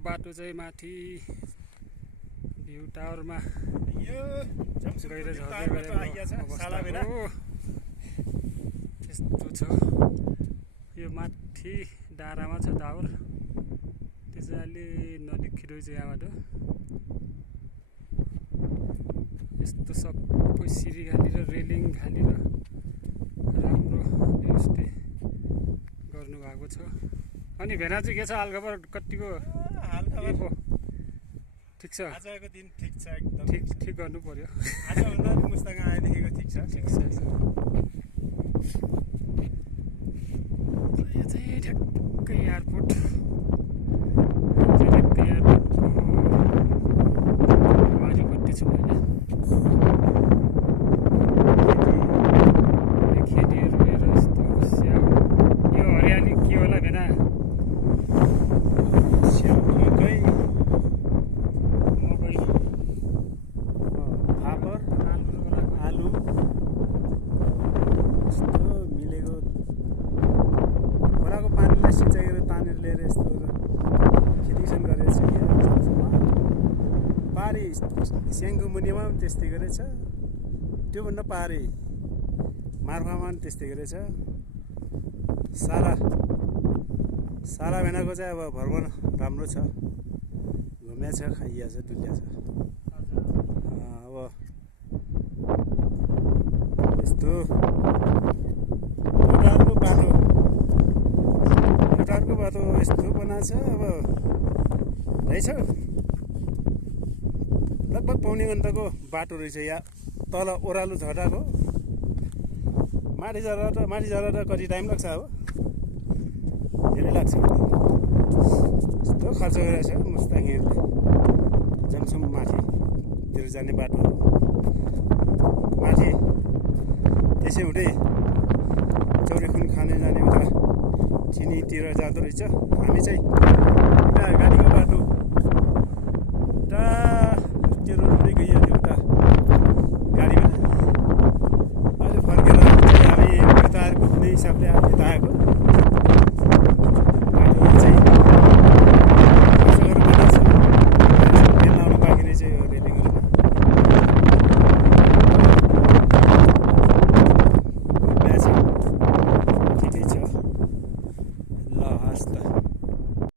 बाटो चाहिँ माथि भ्यू टावरमा यो गएर झर्दै गरेको अवस्था हो। त्यस्तो छ। यो माथि डाँडामा छ टावर, त्यो चाहिँ अलि नदेखिरहेछ यहाँबाट। यस्तो सबै सिँढी खाली र रेलिङ खाली र राम्रो व्यवस्था गर्नुभएको छ। अनि भेना चाहिँ के छ हालखबर कतिको? हालखबर ठिक छ। आजको दिन ठिक छ, एकदम ठिक गर्नु पर्यो। आजभन्दा पनि मुस्ताङ आएदेखिको ठिक छ। यो चाहिँ ठ्याक्कै एयरपोर्ट, ठ्याक्कै एयरपोर्टको वारिपट्टि छु मैले। खेतीहरू हेर यस्तो स्याउ, यो हरियाली के होला भेना? स्याउ, मकै, फापर, आलु यस्तो मिलेको। खोलाको पानीलाई सिँचाइ गरेर तानेर ल्याएर यस्तो खेतीकिसान गरेको छ। पारी स्याङको मुनिमा पनि त्यस्तै गरेछ, त्योभन्दा पारी मार्फामा पनि त्यस्तै गरेछ। सारा भेनाको चाहिँ अब भर्बन राम्रो छ, घुम्या छ, खाइया छ, डुल्या छ। अब यस्तो भुटानको बाटो यस्तो बनाएको छ। अब रहेछ लगभग पौने घन्टाको बाटो रहेछ। यहाँ तल ओह्रालो झटाको माथि झरेर कति टाइम लाग्छ? अब धेरै लाग्छ। यस्तो खर्च गरेको छ मुस्ताङहरूले। जमसम माथितिर जाने बाटोहरू माथि त्यसै हुँदै चौरेखुन खाने जाने उता चिनीतिर जाँदो रहेछ। हामी चाहिँ उता गाडीको बाटो उता त्यो रोडले गइहाल्यो उता गाडीमा। अहिले फर्केर चाहिँ हामी यता घुम्ने हिसाबले यता आएको। बाटो चाहिँ खर्च गरेर बनाएको छ। ट्रेन आउनु बाँकी रहेछ यो रेलिङहरूमा। ठिकै छ। ल हस् त।